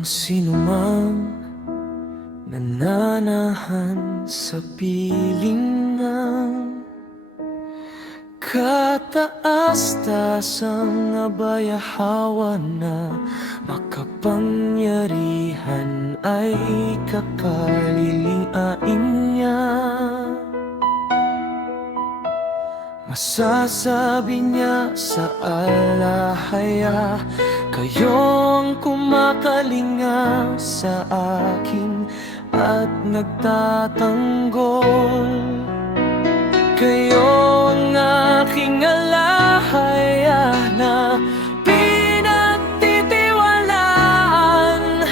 Kung sino mang nananahan sa piling ng Kataas-taasang abayahawan na makapangyarihan ay kakaliliain Masasabi niya sa alahaya Kayong kumakalinga sa akin At nagtatanggol. Kayo ang aking alahaya Na pinagtitiwalaan.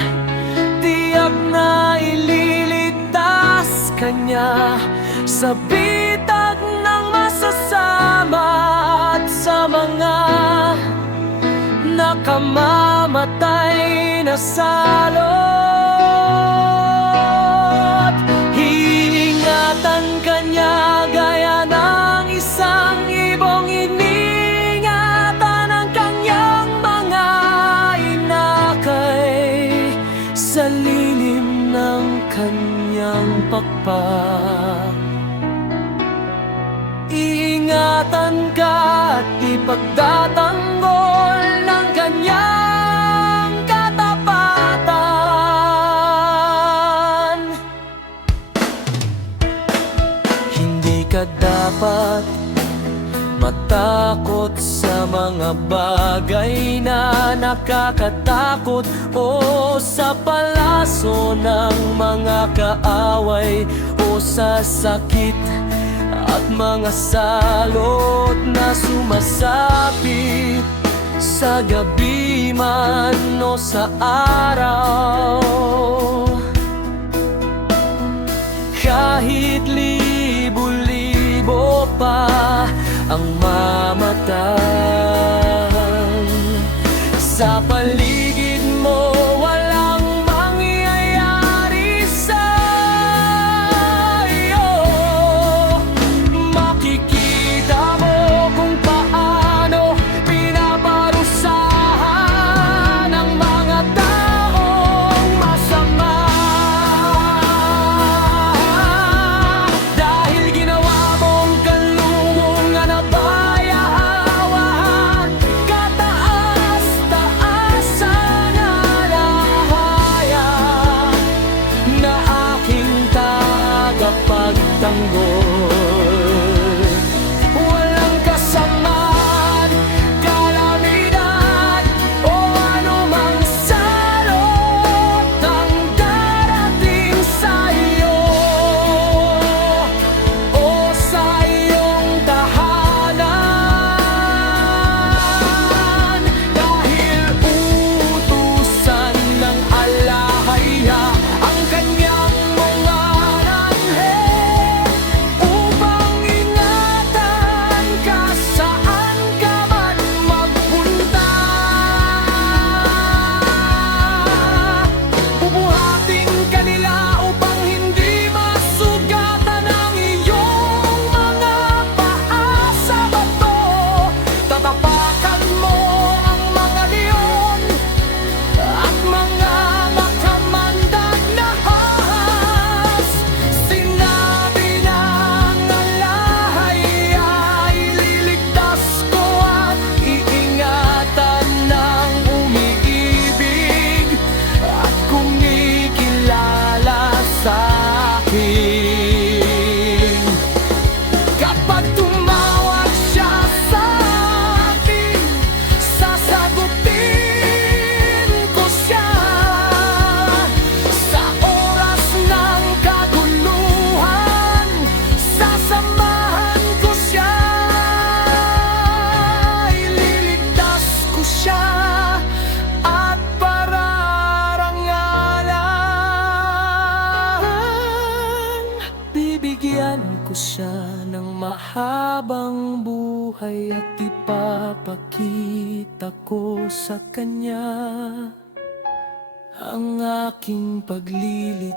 Tiyak na ililigtas kanya Sa nakamamatay na salot Iingatan kanya gaya ng isang ibong iningatan ang kanyang mga inakay Sa lilim ng kanyang pakpak. Iingatan ka at ipagtatanggol bagay na nakakatakot O sa palaso ng mga kaaway o sa sakit at mga salot na sumasapit Sa gabi man o sa araw Sa paligid ko siya ng mahabang buhay At ipapakita ko sa kanya Ang aking pagliligtas